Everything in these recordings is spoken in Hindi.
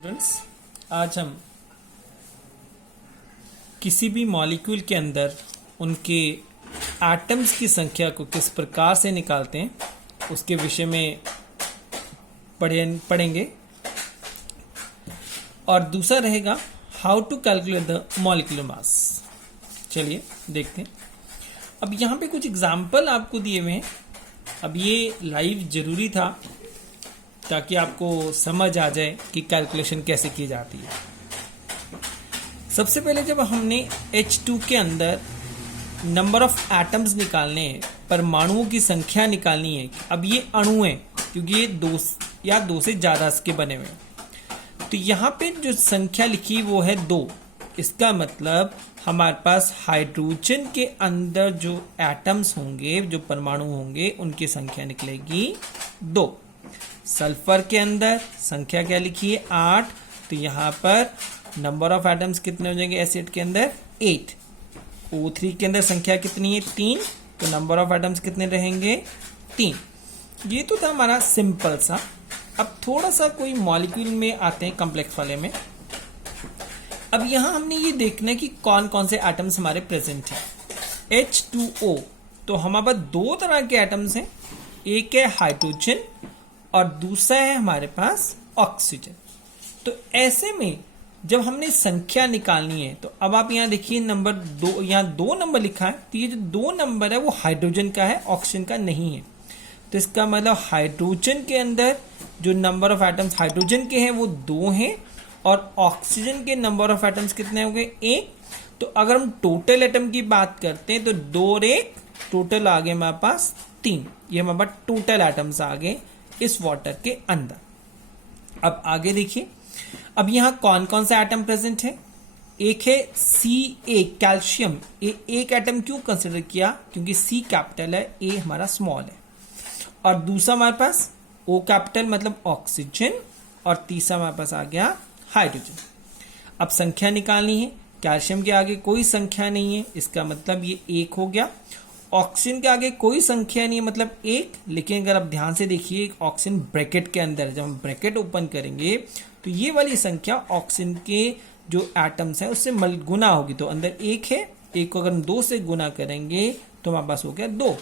स्टूडेंट्स, आज हम किसी भी मॉलिक्यूल के अंदर उनके एटम्स की संख्या को किस प्रकार से निकालते हैं उसके विषय में पढ़ेंगे। और दूसरा रहेगा how to calculate the molecular mass. चलिए देखते हैं। अब यहाँ पे कुछ एग्जाम्पल आपको दिए हुए हैं। अब ये लाइव जरूरी था ताकि आपको समझ आ जाए कि कैलकुलेशन कैसे की जाती है। सबसे पहले जब हमने H2 के अंदर नंबर ऑफ एटम्स निकालने हैं, परमाणुओं की संख्या निकालनी है। अब ये अणु हैं क्योंकि ये दो या दो से ज़्यादा के बने हुए हैं। तो यहाँ पे जो संख्या लिखी वो है 2। इसका मतलब हमारे पास हाइड्रोजन के अंदर जो एटम्स होंगे, जो परमाणु होंगे, उनकी संख्या निकलेगी 2। सल्फर के अंदर संख्या क्या लिखी है 8। तो यहाँ पर नंबर ऑफ एटम्स कितने हो जाएंगे एसिड के अंदर 8। O3 के अंदर संख्या कितनी है 3। तो नंबर ऑफ एटम्स कितने रहेंगे 3। ये तो था हमारा सिंपल सा। अब थोड़ा सा कोई मॉलिक्यूल में आते हैं, कॉम्प्लेक्स वाले में। अब यहाँ हमने ये देखना है कि कौन कौन से एटम्स हमारे प्रेजेंट हैं। H2O, तो हमारे पास दो तरह के एटम्स हैं। एक है हाइड्रोजन और दूसरा है हमारे पास ऑक्सीजन। तो ऐसे में जब हमने संख्या निकालनी है तो अब आप यहाँ देखिए नंबर 2, यहाँ 2 नंबर लिखा है। तो ये जो 2 नंबर है वो हाइड्रोजन का है, ऑक्सीजन का नहीं है। तो इसका मतलब हाइड्रोजन के अंदर जो नंबर ऑफ एटम्स हाइड्रोजन के हैं वो 2 हैं और ऑक्सीजन के नंबर ऑफ एटम्स कितने हो गए 1। तो अगर हम टोटल एटम की बात करते हैं तो 2 और 1 टोटल आ गए हमारे पास 3। ये हमारे पास टोटल एटम्स आ गए इस वाटर के अंदर। अब आगे देखिए, अब यहां कौन कौन सा एटम प्रेजेंट है। एक है Ca, कैल्शियम। एक एटम क्यों कंसिडर किया, क्योंकि C कैपिटल है, A हमारा स्मॉल है। और दूसरा हमारे पास O कैपिटल मतलब ऑक्सीजन और तीसरा हमारे पास आ गया हाइड्रोजन। अब संख्या निकालनी है। कैल्शियम के आगे कोई संख्या नहीं है, इसका मतलब ये 1 हो गया। ऑक्सीजन के आगे कोई संख्या नहीं है, मतलब 1। लेकिन अगर आप ध्यान से देखिए ऑक्सीजन ब्रैकेट के अंदर, जब हम ब्रैकेट ओपन करेंगे तो ये वाली संख्या ऑक्सीजन के जो एटम्स हैं उससे गुना होगी। तो अंदर 1 है, 1 को अगर हम 2 से गुना करेंगे तो हमारे पास हो गया 2।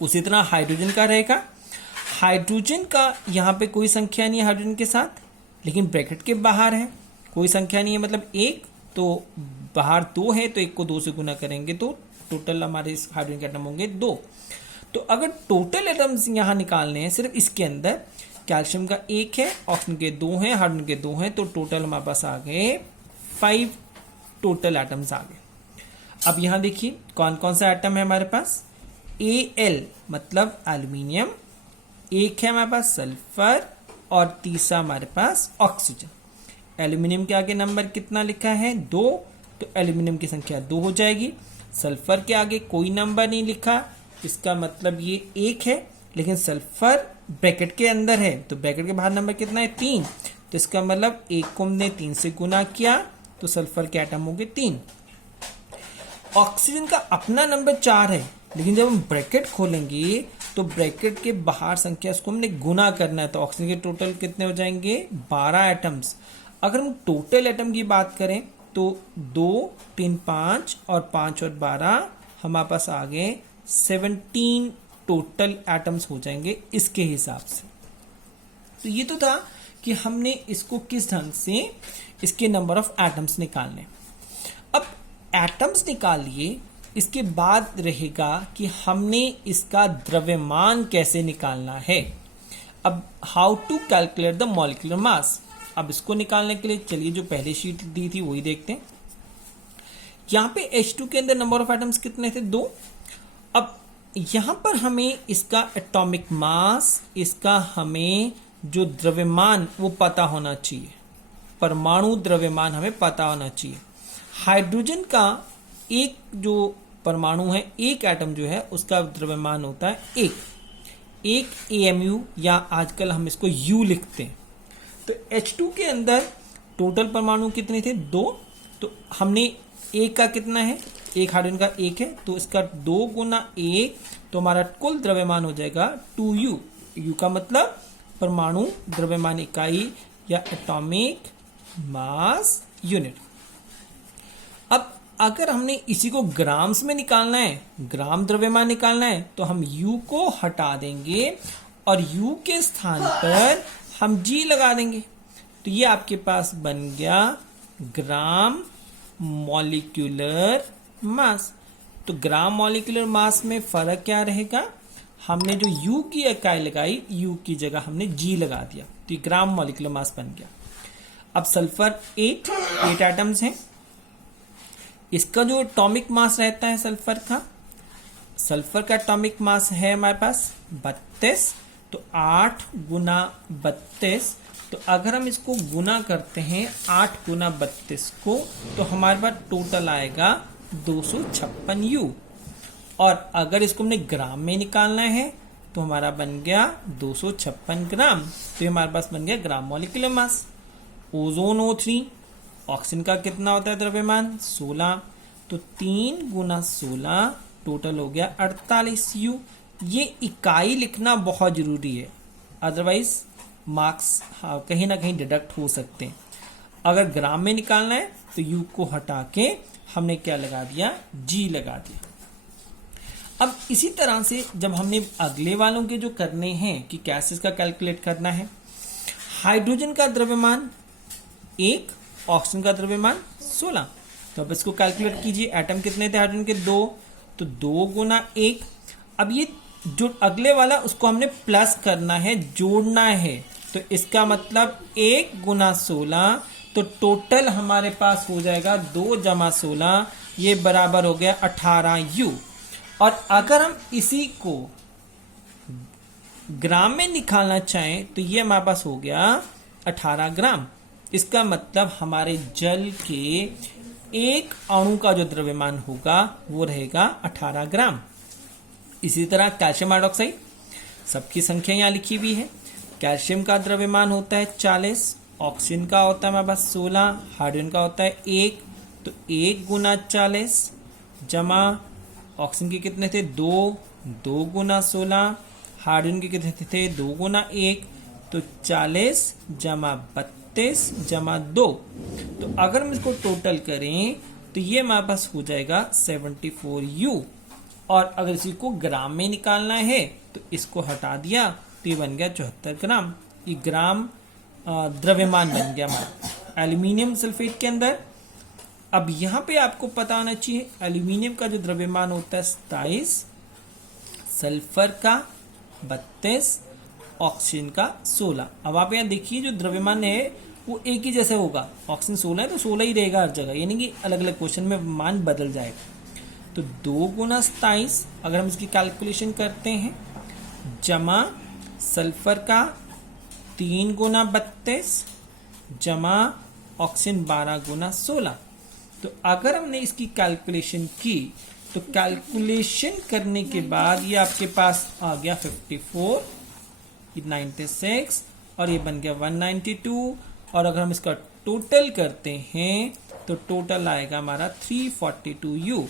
उसी तरह हाइड्रोजन का रहेगा। हाइड्रोजन का यहाँ पे कोई संख्या नहीं है हाइड्रोजन के साथ, लेकिन ब्रैकेट के बाहर है, कोई संख्या नहीं है, मतलब 1। तो बाहर 2 है तो 1 को 2 से गुना करेंगे तो टोटल हमारे इस हाइड्रोजन के एटम होंगे 2। तो अगर टोटल एटम्स यहाँ निकालने हैं सिर्फ इसके अंदर, कैल्शियम का 1 है, ऑक्सीजन के 2 हैं, हाइड्रोजन के 2 हैं, तो टोटल हमारे पास आ गए 5 टोटल एटम्स आ गए। अब यहाँ देखिए कौन कौन सा एटम है हमारे पास। Al मतलब एल्यूमिनियम, 1 है हमारे पास सल्फर और तीसरा हमारे पास ऑक्सीजन। एल्यूमिनियम के आगे नंबर कितना लिखा है 2, तो एल्यूमिनियम की संख्या 2 हो जाएगी। सल्फर के आगे कोई नंबर नहीं लिखा, इसका मतलब ये 1 है, लेकिन सल्फर ब्रैकेट के अंदर है तो ब्रैकेट के बाहर नंबर कितना है 3। तो इसका मतलब 1 को हमने 3 से गुना किया तो सल्फर के एटम हो गए 3। ऑक्सीजन का अपना नंबर 4 है, लेकिन जब हम ब्रैकेट खोलेंगे तो ब्रैकेट के बाहर संख्या उसको हमने गुना करना है। तो ऑक्सीजन के टोटल कितने हो जाएंगे 12 एटम्स। अगर हम टोटल एटम की बात करें तो 2, 3, 5 और 5 और 12 हमारे पास आ गए 17 टोटल एटम्स हो जाएंगे इसके हिसाब से। तो ये तो था कि हमने इसको किस ढंग से इसके नंबर ऑफ एटम्स निकालने। अब एटम्स निकाल लिए, इसके बाद रहेगा कि हमने इसका द्रव्यमान कैसे निकालना है। अब how to calculate the molecular mass. अब इसको निकालने के लिए चलिए जो पहली शीट दी थी वही देखते हैं। यहां पे H2 के अंदर नंबर ऑफ एटम्स कितने थे 2। अब यहां पर हमें इसका एटॉमिक मास, इसका हमें जो द्रव्यमान वो पता होना चाहिए। परमाणु द्रव्यमान हमें पता होना चाहिए। हाइड्रोजन का एक जो परमाणु है, एक एटम जो है उसका द्रव्यमान होता है 1 AMU, या आजकल हम इसको U लिखते हैं। तो H2 के अंदर टोटल परमाणु कितने थे 2। तो हमने 1 का कितना है, एक हाइड्रोजन का 1 है, तो इसका 2 गुना 1, तो हमारा कुल द्रव्यमान हो जाएगा 2U। U का मतलब परमाणु द्रव्यमान इकाई या एटॉमिक मास यूनिट। अब अगर हमने इसी को ग्राम्स में निकालना है, ग्राम द्रव्यमान निकालना है, तो हम U को हटा देंगे और U के स्थान पर हम G लगा देंगे। तो ये आपके पास बन गया ग्राम मॉलिक्यूलर मास। तो ग्राम मॉलिक्यूलर मास में फर्क क्या रहेगा, हमने जो U की इकाई लगाई, U की जगह हमने G लगा दिया, तो ये ग्राम मॉलिक्यूलर मास बन गया। अब सल्फर 8 एटम्स हैं। इसका जो एटॉमिक मास रहता है सल्फर का एटॉमिक मास है हमारे पास 32। तो 8 गुना 32, तो अगर हम इसको गुना करते हैं 8 गुना 32 को, तो हमारे पास टोटल आएगा 256 U। और अगर इसको हमने ग्राम में निकालना है तो हमारा बन गया 256 ग्राम। तो ये हमारे पास बन गया gram molecular mass. Ozone O3, oxygen का कितना होता है द्रव्यमान 16, तो 3 गुना 16 टोटल हो गया 48 U। ये इकाई लिखना बहुत जरूरी है, अदरवाइज मार्क्स कहीं ना कहीं डिडक्ट हो सकते हैं। अगर ग्राम में निकालना है तो U को हटा के हमने क्या लगा दिया, G लगा दिया। अब इसी तरह से जब हमने अगले वालों के जो करने हैं कि गैसेस का कैलकुलेट करना है, हाइड्रोजन का द्रव्यमान 1, ऑक्सीजन का द्रव्यमान 16। तो अब इसको कैलकुलेट कीजिए, एटम कितने थे हाइड्रोजन के 2, तो 2 गुना 1। अब ये जो अगले वाला उसको हमने प्लस करना है, जोड़ना है, तो इसका मतलब 1 गुना 16, तो टोटल हमारे पास हो जाएगा 2 जमा 16, ये बराबर हो गया 18 U। और अगर हम इसी को ग्राम में निकालना चाहें तो ये हमारे पास हो गया 18 ग्राम। इसका मतलब हमारे जल के एक अणु का जो द्रव्यमान होगा वो रहेगा 18 ग्राम। इसी तरह कैल्शियम हाइड्रोक्साइड, सबकी संख्या यहां लिखी हुई है। कैल्शियम का द्रव्यमान होता है 40, ऑक्सीजन का होता है हमारे पास 16, हाइड्रोजन का होता है 1, तो 1 गुना 40 जमा ऑक्सीजन के कितने थे 2 गुना 16, हाइड्रोजन के कितने थे 2 गुना 1, तो 40 जमा 32 जमा 2। तो अगर हम इसको टोटल करें तो ये हमारे पास हो जाएगा 74 U। और अगर इसी को ग्राम में निकालना है तो इसको हटा दिया तो ये बन गया 74 ग्राम। ये ग्राम द्रव्यमान बन गया हमारा एल्यूमिनियम सल्फेट के अंदर। अब यहाँ पे आपको पता होना चाहिए एल्यूमिनियम का जो द्रव्यमान होता है 27, सल्फर का 32, ऑक्सीजन का 16। अब आप यहाँ देखिए जो द्रव्यमान है वो एक ही जैसे होगा, ऑक्सीजन 16 है तो 16 ही रहेगा हर जगह, यानी कि अलग अलग क्वेश्चन में मान बदल जाएगा। तो 2 गुना 27 अगर हम इसकी कैलकुलेशन करते हैं, जमा सल्फर का 3 गुना 32 जमा ऑक्सीजन 12 गुना 16। तो अगर हमने इसकी कैलकुलेशन की तो कैलकुलेशन करने के बाद ये आपके पास आ गया 54, 96 और ये बन गया 192। और अगर हम इसका टोटल करते हैं तो टोटल आएगा हमारा 342 U।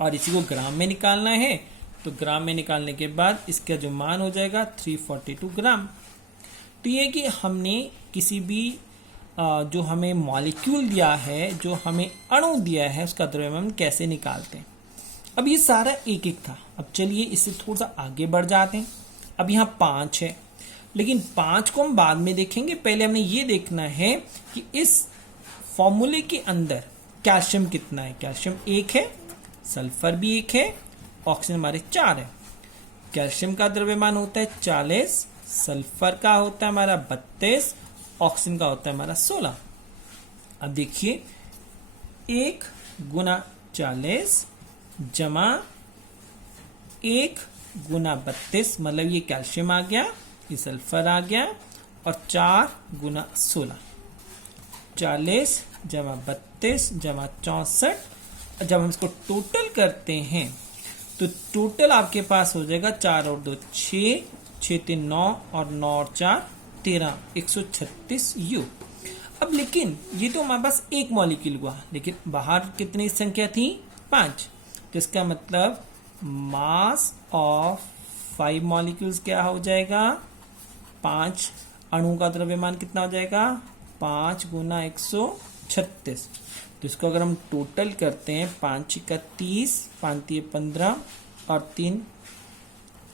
और इसी को ग्राम में निकालना है तो ग्राम में निकालने के बाद इसका जो मान हो जाएगा 342 ग्राम। तो ये कि हमने किसी भी जो हमें मॉलिक्यूल दिया है, जो हमें अणु दिया है, उसका द्रव्यमान कैसे निकालते हैं। अब ये सारा एक एक था। अब चलिए इससे थोड़ा सा आगे बढ़ जाते हैं। अब यहाँ 5 है, लेकिन 5 को हम बाद में देखेंगे। पहले हमें ये देखना है कि इस फॉर्मूले के अंदर कैल्शियम कितना है। कैल्शियम 1 है, सल्फर भी 1 है, ऑक्सीजन हमारे 4 है। कैल्शियम का द्रव्यमान होता है 40, सल्फर का होता है हमारा 32, ऑक्सीजन का होता है हमारा 16। अब देखिए 1 गुना 40 जमा 1 गुना 32, मतलब ये कैल्शियम आ गया, ये सल्फर आ गया, और 4 गुना 16, 40 जमा 32 जमा 64। जब हम इसको टोटल करते हैं तो टोटल आपके पास हो जाएगा 4 और 2 6, 6 3 9 और 9 और 4 13, 136 U। अब लेकिन ये तो हमारे पास एक मॉलिक्यूल हुआ, लेकिन बाहर कितनी संख्या थी 5। तो इसका मतलब मास ऑफ 5 मॉलिक्यूल्स क्या हो जाएगा 5 अणु का द्रव्यमान कितना हो जाएगा 5 गुना 136। तो इसको अगर हम टोटल करते हैं 5 का 30, 5 दिए 15 और 3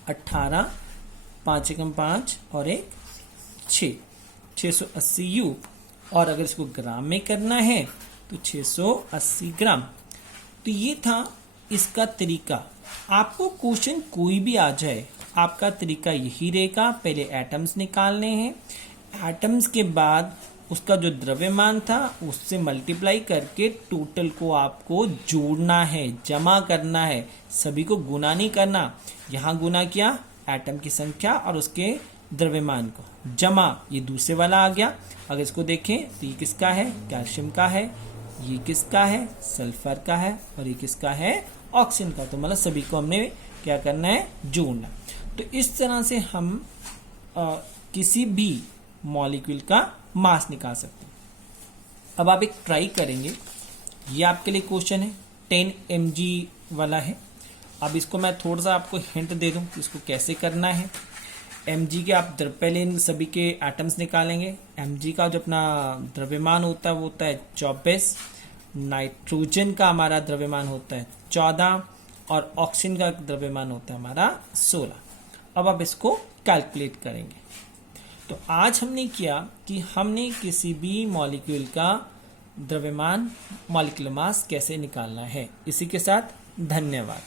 18, 5 एकम 5 और 1 6, 680 यू। और अगर इसको ग्राम में करना है तो 680 ग्राम। तो ये था इसका तरीका। आपको क्वेश्चन कोई भी आ जाए, आपका तरीका यही रहेगा, पहले एटम्स निकालने हैं, एटम्स के बाद उसका जो द्रव्यमान था उससे मल्टीप्लाई करके टोटल को आपको जोड़ना है, जमा करना है, सभी को गुना नहीं करना। यहाँ गुना किया एटम की संख्या और उसके द्रव्यमान को, जमा ये दूसरे वाला आ गया। अगर इसको देखें तो ये किसका है, कैल्शियम का है, ये किसका है, सल्फर का है, और ये किसका है, ऑक्सीजन का। तो मतलब सभी को हमने क्या करना है, जोड़ना। तो इस तरह से हम किसी भी मॉलिक्यूल का मास निकाल सकते हैं। अब आप एक ट्राई करेंगे, ये आपके लिए क्वेश्चन है 10 mg वाला है। अब इसको मैं थोड़ा सा आपको हिंट दे दूं कि इसको कैसे करना है। mg के आप पहले इन सभी के एटम्स निकालेंगे। mg का जो अपना द्रव्यमान होता है वो होता है 24, नाइट्रोजन का हमारा द्रव्यमान होता है 14 और ऑक्सीजन का द्रव्यमान होता है हमारा 16। अब आप इसको कैलकुलेट करेंगे। तो आज हमने किया कि हमने किसी भी मॉलिक्यूल का द्रव्यमान, मॉलिक्यूलर मास कैसे निकालना है। इसी के साथ धन्यवाद।